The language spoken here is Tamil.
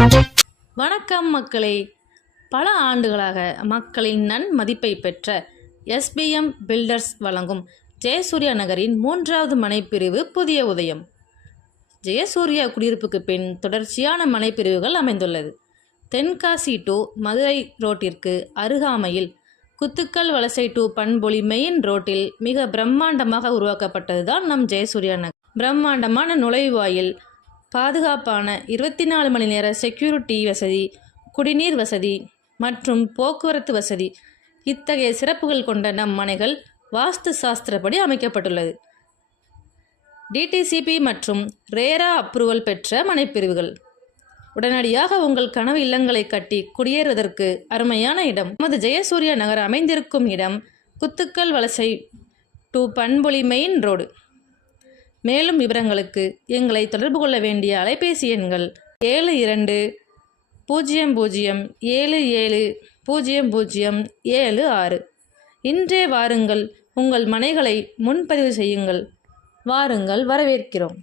வணக்கம் மக்களே. பல ஆண்டுகளாக மக்களின் நன்மதிப்பை பெற்ற SBM பில்டர்ஸ் வழங்கும் ஜெயசூர்யா நகரின் 3வது மனைப்பிரிவு புதிய உதயம். ஜெயசூர்யா குடியிருப்புக்கு பின் தொடர்ச்சியான மனைப்பிரிவுகள் அமைந்துள்ளது. தென்காசி டு மதுரை ரோட்டிற்கு அருகாமையில் குத்துக்கல் வலசை டு பண்பொழி மெயின் ரோட்டில் மிக பிரம்மாண்டமாக உருவாக்கப்பட்டதுதான் நம் ஜெயசூர்யா நகர். பிரம்மாண்டமான நுழைவாயில், பாதுகாப்பான 24 மணி நேர செக்யூரிட்டி வசதி, குடிநீர் வசதி மற்றும் போக்குவரத்து வசதி, இத்தகைய சிறப்புகள் கொண்ட நம் மனைகள் வாஸ்து சாஸ்திரப்படி அமைக்கப்பட்டுள்ளது. DTCP மற்றும் ரேரா அப்ரூவல் பெற்ற மனைப்பிரிவுகள். உடனடியாக உங்கள் கனவு இல்லங்களை கட்டி குடியேறுவதற்கு அருமையான இடம். நமது ஜெயசூர்யா நகர் அமைந்திருக்கும் இடம் குத்துக்கல் வலசை டு பண்பொழி மெயின் ரோடு. மேலும் விவரங்களுக்கு எங்களை தொடர்பு கொள்ள வேண்டிய அலைபேசி எண்கள் 7200770076. இன்றே வாருங்கள், உங்கள் மனைகளை முன்பதிவு செய்யுங்கள். வாருங்கள், வரவேற்கிறோம்.